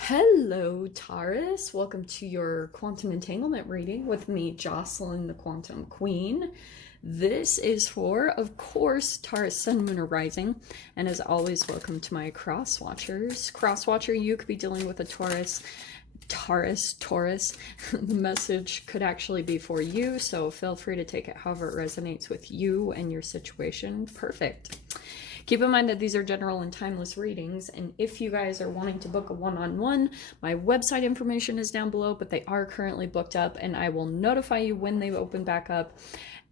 Hello, Taurus. Welcome to your quantum entanglement reading with me, Jocelyn, the Quantum Queen. This is for, of course, Taurus, Sun, Moon, or Rising. And as always, welcome to my cross watchers. Cross watcher, you could be dealing with a Taurus. The message could actually be for you, so feel free to take it however it resonates with you and your situation. Perfect. Keep in mind that these are general and timeless readings, and if you guys are wanting to book a one-on-one, my website information is down below, but they are currently booked up, and I will notify you when they open back up.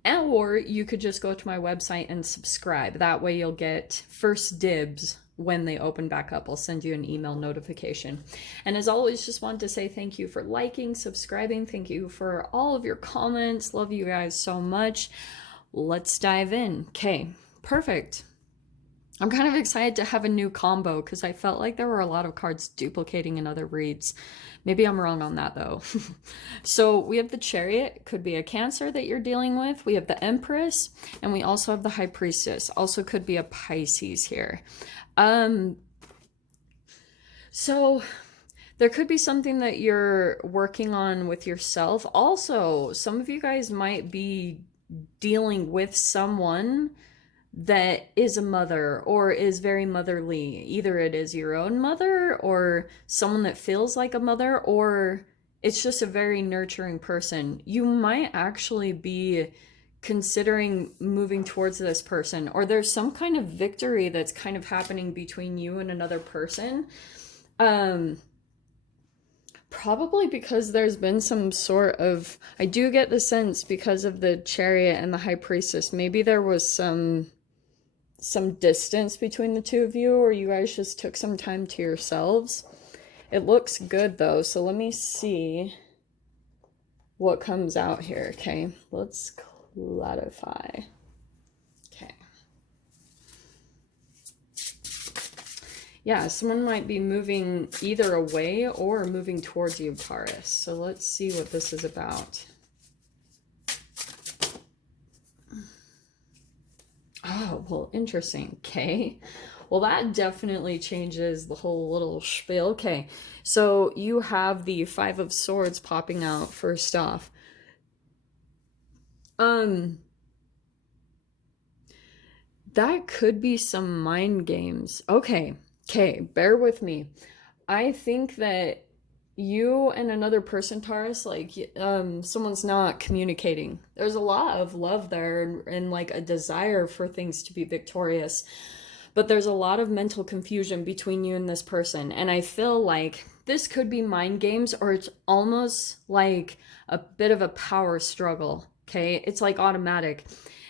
Or you could just go to my website and subscribe. That way you'll get first dibs when they open back up. I'll send you an email notification. And as always, just wanted to say thank you for liking, subscribing. Thank you for all of your comments. Love you guys so much. Let's dive in. Okay, perfect. I'm kind of excited to have a new combo because I felt like there were a lot of cards duplicating in other reads. Maybe I'm wrong on that though. So we have the Chariot, could be a Cancer that you're dealing with. We have the Empress, and we also have the High Priestess. Also could be a Pisces here. So there could be something that you're working on with yourself. Also, some of you guys might be dealing with someone that is a mother or is very motherly. Either it is your own mother or someone that feels like a mother, or it's just a very nurturing person. You might actually be considering moving towards this person, or there's some kind of victory that's kind of happening between you and another person. Probably because there's been some sort of, I do get the sense because of the Chariot and the High Priestess, maybe there was some distance between the two of you, or you guys just took some time to yourselves. It looks good though, so let me see what comes out here. Okay, let's clarify. Okay. Yeah, someone might be moving either away or moving towards you, Taurus. So let's see what this is about. Oh, well, interesting. Okay. Well, that definitely changes the whole little spiel. Okay. So you have the Five of Swords popping out first off. That could be some mind games. Okay. Okay. Bear with me. I think that you and another person, Taurus, like someone's not communicating. There's a lot of love there, and like a desire for things to be victorious, but there's a lot of mental confusion between you and this person. And I feel like this could be mind games, or it's almost like a bit of a power struggle. Okay, it's like automatic.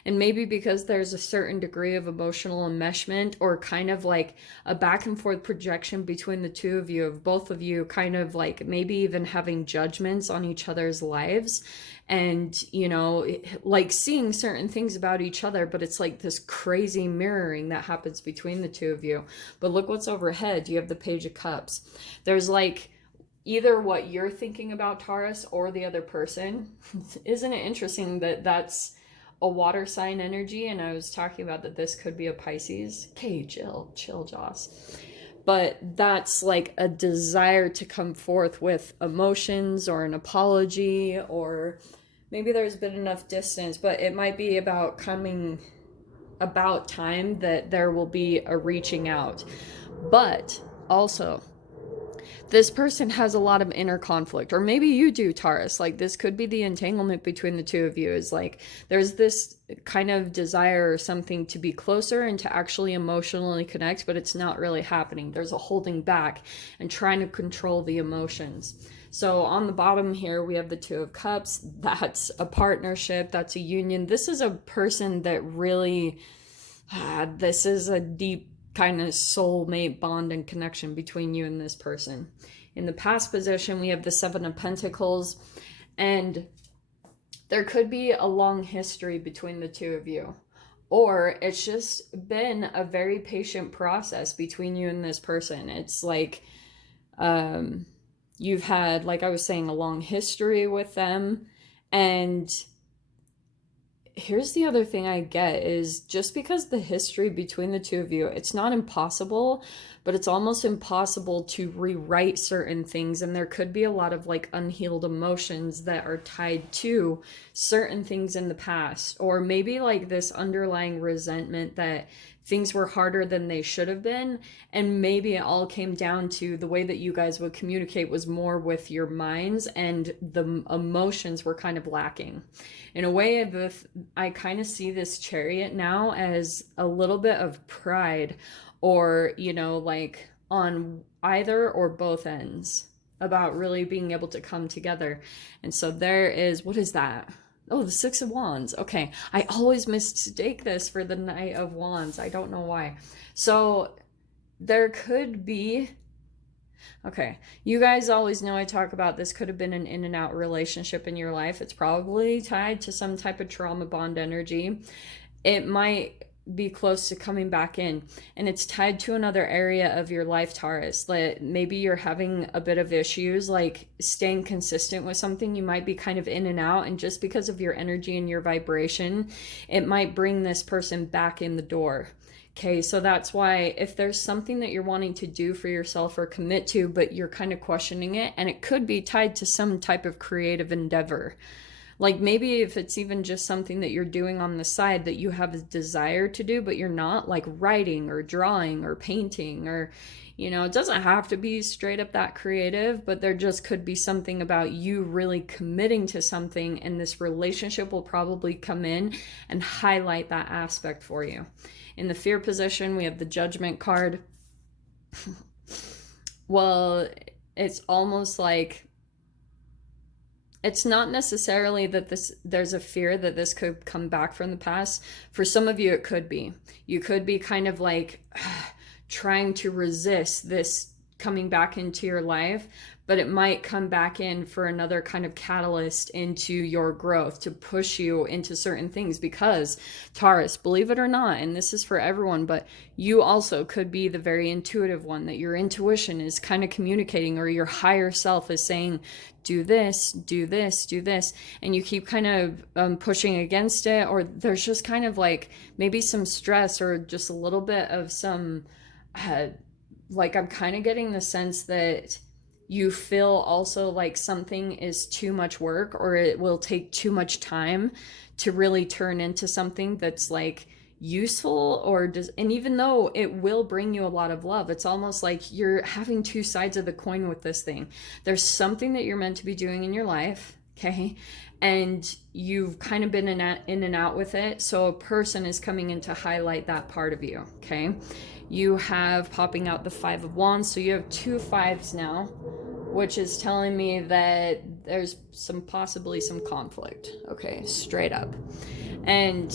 And maybe because there's a certain degree of emotional enmeshment, or kind of like a back and forth projection between the two of you, of both of you kind of like maybe even having judgments on each other's lives, and you know, like seeing certain things about each other, but it's like this crazy mirroring that happens between the two of you. But look what's overhead. You have the Page of Cups. There's like either what you're thinking about, Taurus, or the other person. Isn't it interesting that that's a water sign energy, and I was talking about that this could be a Pisces? Okay, chill, Joss. But that's like a desire to come forth with emotions or an apology, or maybe there's been enough distance, but it might be about coming about time that there will be a reaching out. But also, this person has a lot of inner conflict, or maybe you do, Taurus. Like this could be the entanglement between the two of you, is like there's this kind of desire or something to be closer and to actually emotionally connect, but it's not really happening. There's a holding back and trying to control the emotions. So on the bottom here, we have the Two of Cups. That's a partnership. That's a union. This is a person that really, this is a deep kind of soulmate bond and connection between you and this person. In the past position, we have the Seven of Pentacles, and there could be a long history between the two of you, or it's just been a very patient process between you and this person. It's like you've had, like I was saying, a long history with them, and here's the other thing I get is just because the history between the two of you, it's not impossible, but it's almost impossible to rewrite certain things. And there could be a lot of like unhealed emotions that are tied to certain things in the past, or maybe like this underlying resentment that things were harder than they should have been. And maybe it all came down to the way that you guys would communicate was more with your minds, and the emotions were kind of lacking. In a way, I kind of see this chariot now as a little bit of pride, or, you know, like on either or both ends, about really being able to come together. And so there is, what is that? Oh, the Six of Wands. Okay. I always mistake this for the Knight of Wands. I don't know why. So there could be, okay, you guys always know I talk about this could have been an in and out relationship in your life. It's probably tied to some type of trauma bond energy. It might be close to coming back in, and it's tied to another area of your life, Taurus, that maybe you're having a bit of issues like staying consistent with something. You might be kind of in and out, and just because of your energy and your vibration, it might bring this person back in the door. Okay, so that's why if there's something that you're wanting to do for yourself or commit to, but you're kind of questioning it, and it could be tied to some type of creative endeavor. Like maybe if it's even just something that you're doing on the side that you have a desire to do, but you're not, like writing or drawing or painting, or, you know, it doesn't have to be straight up that creative, but there just could be something about you really committing to something, and this relationship will probably come in and highlight that aspect for you. In the fear position, we have the Judgment card. Well, it's almost like it's not necessarily that there's a fear that this could come back from the past. For some of you, it could be. You could be kind of like trying to resist this coming back into your life, but it might come back in for another kind of catalyst into your growth to push you into certain things. Because Taurus, believe it or not, and this is for everyone, but you also could be the very intuitive one, that your intuition is kind of communicating, or your higher self is saying, do this, do this, do this, and you keep kind of pushing against it, or there's just kind of like maybe some stress or just a little bit of some like I'm kind of getting the sense that you feel also like something is too much work, or it will take too much time to really turn into something that's like useful, or does, and even though it will bring you a lot of love, it's almost like you're having two sides of the coin with this thing. There's something that you're meant to be doing in your life, okay, and you've kind of been in and out with it, so a person is coming in to highlight that part of you, okay. You have popping out the Five of Wands, so you have two fives now, which is telling me that there's possibly some conflict, okay, straight up. And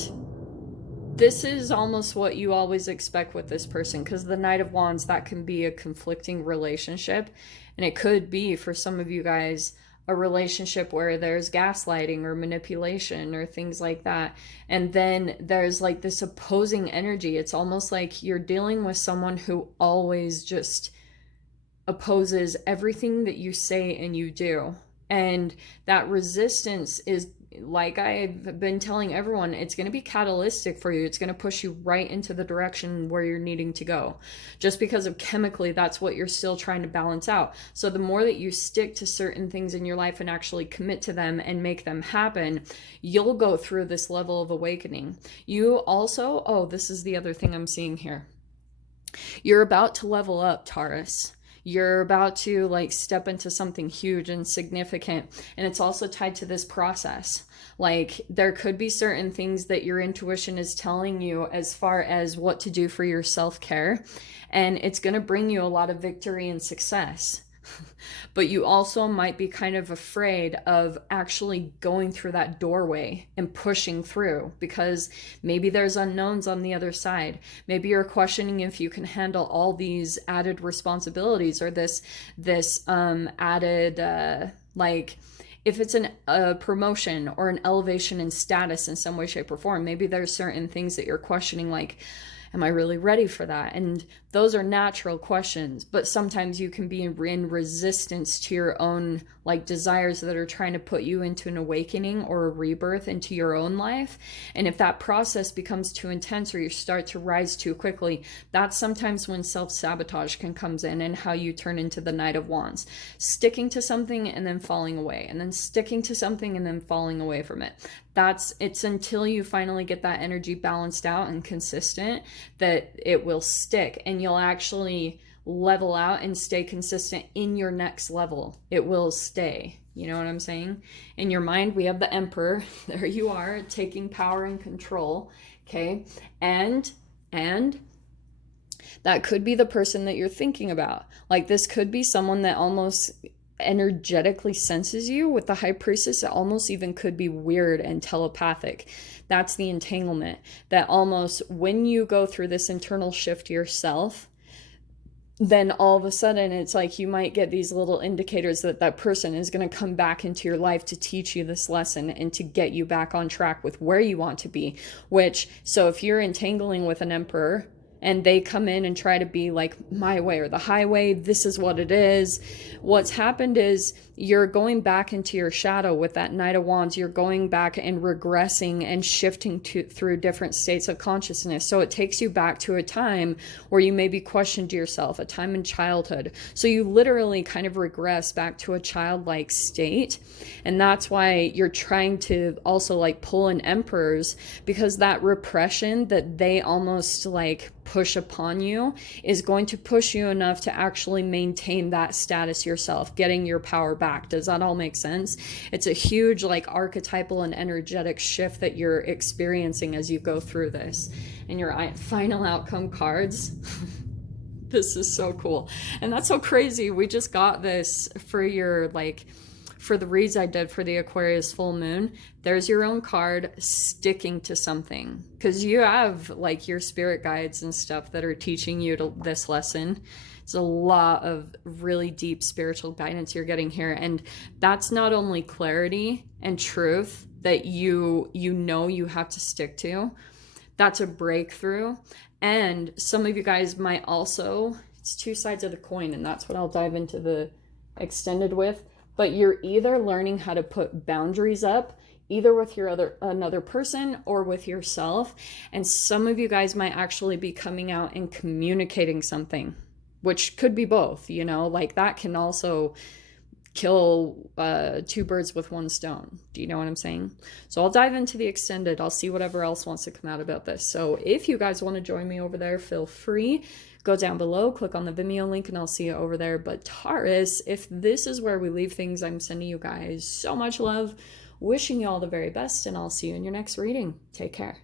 this is almost what you always expect with this person, because the Knight of Wands, that can be a conflicting relationship, and it could be for some of you guys a relationship where there's gaslighting or manipulation or things like that, and then there's like this opposing energy. It's almost like you're dealing with someone who always just opposes everything that you say and you do, and that resistance is, like I've been telling everyone, it's going to be catalytic for you. It's going to push you right into the direction where you're needing to go, just because of chemically that's what you're still trying to balance out. So the more that you stick to certain things in your life and actually commit to them and make them happen, you'll go through this level of awakening. You also, oh, this is the other thing I'm seeing here. You're about to level up, Taurus. You're about to like step into something huge and significant, and it's also tied to this process. Like there could be certain things that your intuition is telling you as far as what to do for your self-care, and it's going to bring you a lot of victory and success. But you also might be kind of afraid of actually going through that doorway and pushing through, because maybe there's unknowns on the other side. Maybe you're questioning if you can handle all these added responsibilities, or this added like if it's a promotion or an elevation in status in some way, shape, or form. Maybe there's certain things that you're questioning, like, Am I really ready for that? And those are natural questions, but sometimes you can be in resistance to your own like desires that are trying to put you into an awakening or a rebirth into your own life. And if that process becomes too intense, or you start to rise too quickly, that's sometimes when self-sabotage can comes in, and how you turn into the Knight of Wands, sticking to something and then falling away, and then sticking to something and then falling away from it. It's until you finally get that energy balanced out and consistent that it will stick, and you'll actually level out and stay consistent in your next level. It will stay. You know what I'm saying? In your mind, we have the Emperor. There you are, taking power and control. Okay. And that could be the person that you're thinking about. Like, this could be someone that almost energetically senses you. With the High Priestess, it almost even could be weird and telepathic. That's the entanglement. That almost when you go through this internal shift yourself, then all of a sudden it's like you might get these little indicators that that person is going to come back into your life to teach you this lesson and to get you back on track with where you want to be. Which, so if you're entangling with an Emperor and they come in and try to be like, my way or the highway, this is what it is, what's happened is you're going back into your shadow with that Knight of Wands. You're going back and regressing and shifting through different states of consciousness. So it takes you back to a time where you maybe questioned yourself, a time in childhood. So you literally kind of regress back to a childlike state. And that's why you're trying to also like pull in Emperors, because that repression that they almost like push upon you is going to push you enough to actually maintain that status yourself, getting your power back. Does that all make sense? It's a huge like archetypal and energetic shift that you're experiencing as you go through this. And your final outcome cards. This is so cool. And that's so crazy. We just got this for your like, for the reads I did for the Aquarius full moon. There's your own card, sticking to something, because you have like your spirit guides and stuff that are teaching you this lesson. It's a lot of really deep spiritual guidance you're getting here, and that's not only clarity and truth that you know you have to stick to. That's a breakthrough. And some of you guys might also, it's two sides of the coin, and that's what I'll dive into the extended with. But you're either learning how to put boundaries up, either with another person or with yourself. And some of you guys might actually be coming out and communicating something, which could be both, you know, like that can also kill two birds with one stone. Do you know what I'm saying? So I'll dive into the extended. I'll see whatever else wants to come out about this. So if you guys want to join me over there, feel free. Go down below, click on the Vimeo link, and I'll see you over there. But Taurus, if this is where we leave things, I'm sending you guys so much love, wishing you all the very best, and I'll see you in your next reading. Take care.